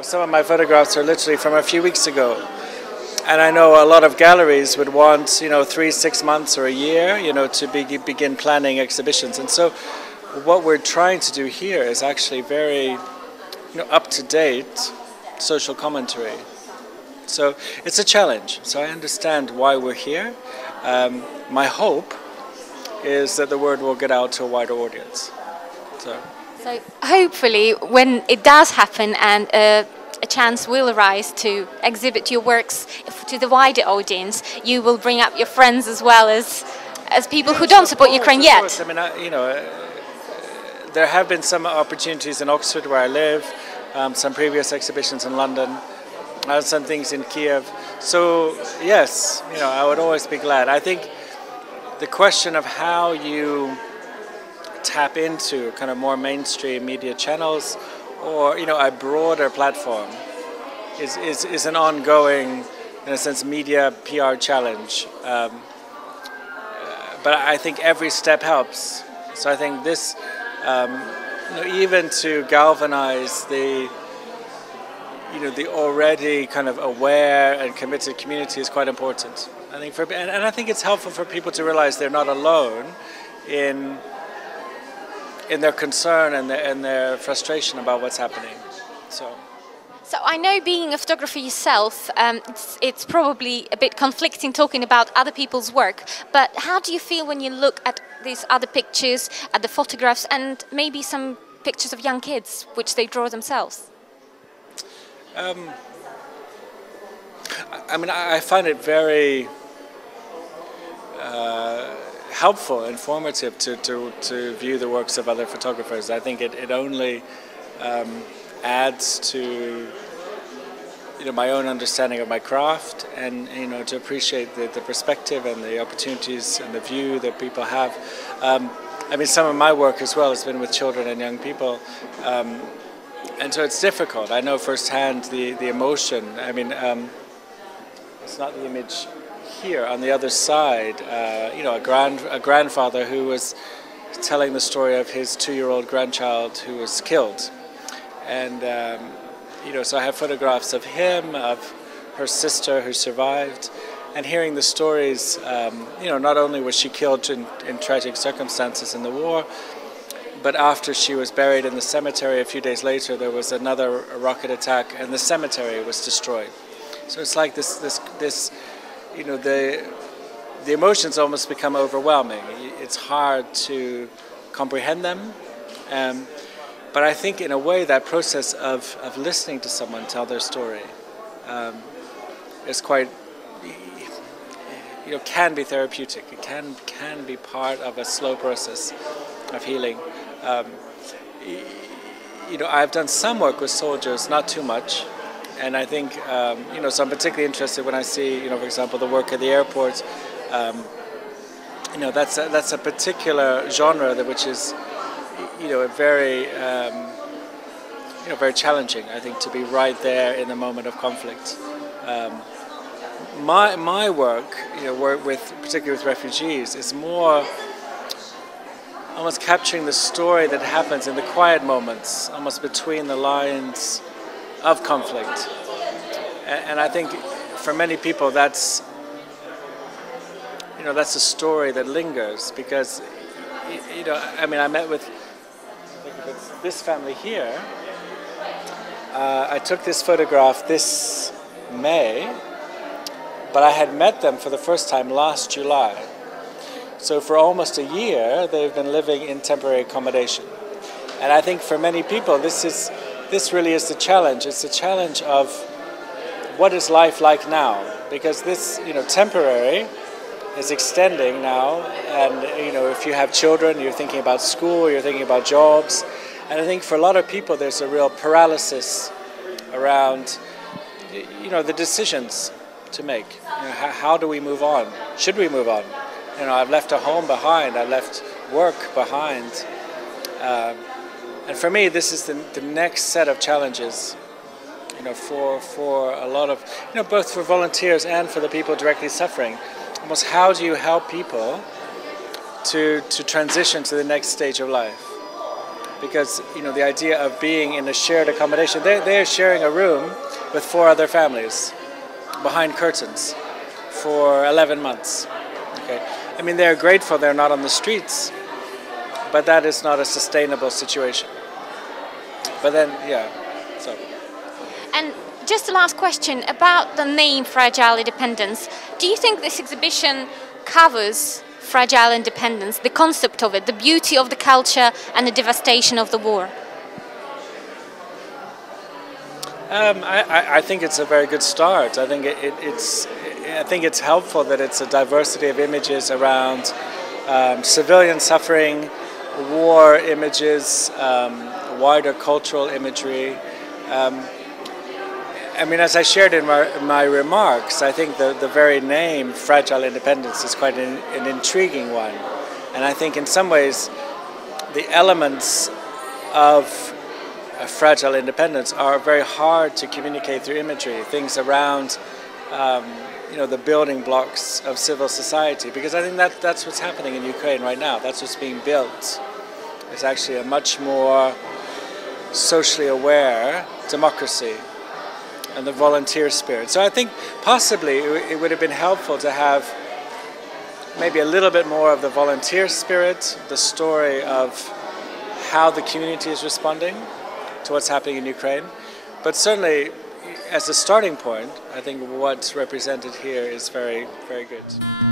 Some of my photographs are literally from a few weeks ago, and I know a lot of galleries would want 3-6 months or a year to begin planning exhibitions. And so what we're trying to do here is actually very up-to-date social commentary. So it's a challenge. So I understand why we're here. My hope is that the word will get out to a wider audience. So hopefully when it does happen and a chance will arise to exhibit your works to the wider audience, you will bring up your friends as well as people who don't support Ukraine yet. I mean, there have been some opportunities in Oxford where I live, some previous exhibitions in London, some things in Kiev. So yes, I would always be glad. I think the question of how you tap into kind of more mainstream media channels or a broader platform is an ongoing, in a sense, media PR challenge. But I think every step helps. So I think this, even to galvanize the already kind of aware and committed community is quite important. I think and I think it's helpful for people to realize they're not alone in their concern and their frustration about what's happening. So I know, being a photographer yourself, it's probably a bit conflicting talking about other people's work, but how do you feel when you look at these other pictures, at the photographs, and maybe some pictures of young kids which they draw themselves? I mean, I find it very helpful, informative to view the works of other photographers. I think it only adds to my own understanding of my craft, and to appreciate the perspective and the opportunities and the view that people have. I mean, some of my work as well has been with children and young people, and so it's difficult. I know firsthand the emotion. I mean, it's not the image here. On the other side, a grandfather who was telling the story of his 2-year-old grandchild who was killed, and so I have photographs of him, of her sister who survived, and hearing the stories. Not only was she killed in tragic circumstances in the war, but after she was buried in the cemetery, a few days later, there was another rocket attack, and the cemetery was destroyed. So it's like this. The emotions almost become overwhelming. It's hard to comprehend them. But I think in a way that process of listening to someone tell their story is quite, can be therapeutic. It can be part of a slow process of healing. I've done some work with soldiers, not too much. And I think, so I'm particularly interested when I see, for example, the work at the airport. That's a particular genre which is, very, very challenging. I think to be right there in the moment of conflict. My work, particularly with refugees, is more almost capturing the story that happens in the quiet moments, almost between the lines of conflict. And I think for many people, that's that's a story that lingers, because I mean, I met with, I think it's this family here. I took this photograph this May, but I had met them for the first time last July. So for almost a year, they've been living in temporary accommodation. And I think for many people, this really is the challenge. It's the challenge of what is life like now? Because this, temporary is extending now, and if you have children, you're thinking about school, you're thinking about jobs, and I think for a lot of people there's a real paralysis around the decisions to make. How do we move on? Should we move on? I've left a home behind, I've left work behind, and for me this is the next set of challenges for a lot of both for volunteers and for the people directly suffering. Almost, how do you help people to transition to the next stage of life? Because the idea of being in a shared accommodation, they're sharing a room with 4 other families behind curtains for 11 months. Okay, I mean, they're grateful they're not on the streets, but that is not a sustainable situation. But then, yeah, so. And just the last question about the name Fragile Independence. Do you think this exhibition covers fragile independence, the concept of it, the beauty of the culture and the devastation of the war? I think it's a very good start. I think it's helpful that it's a diversity of images around civilian suffering, war images, wider cultural imagery. I mean, as I shared in my remarks, I think the very name Fragile Independence is quite an intriguing one. And I think in some ways the elements of a fragile independence are very hard to communicate through imagery, things around the building blocks of civil society, because I think that's what's happening in Ukraine right now. That's what's being built. It's actually a much more socially aware democracy and the volunteer spirit. So I think possibly it would have been helpful to have maybe a little bit more of the volunteer spirit, the story of how the community is responding to what's happening in Ukraine. But certainly, as a starting point, I think what's represented here is very, very good.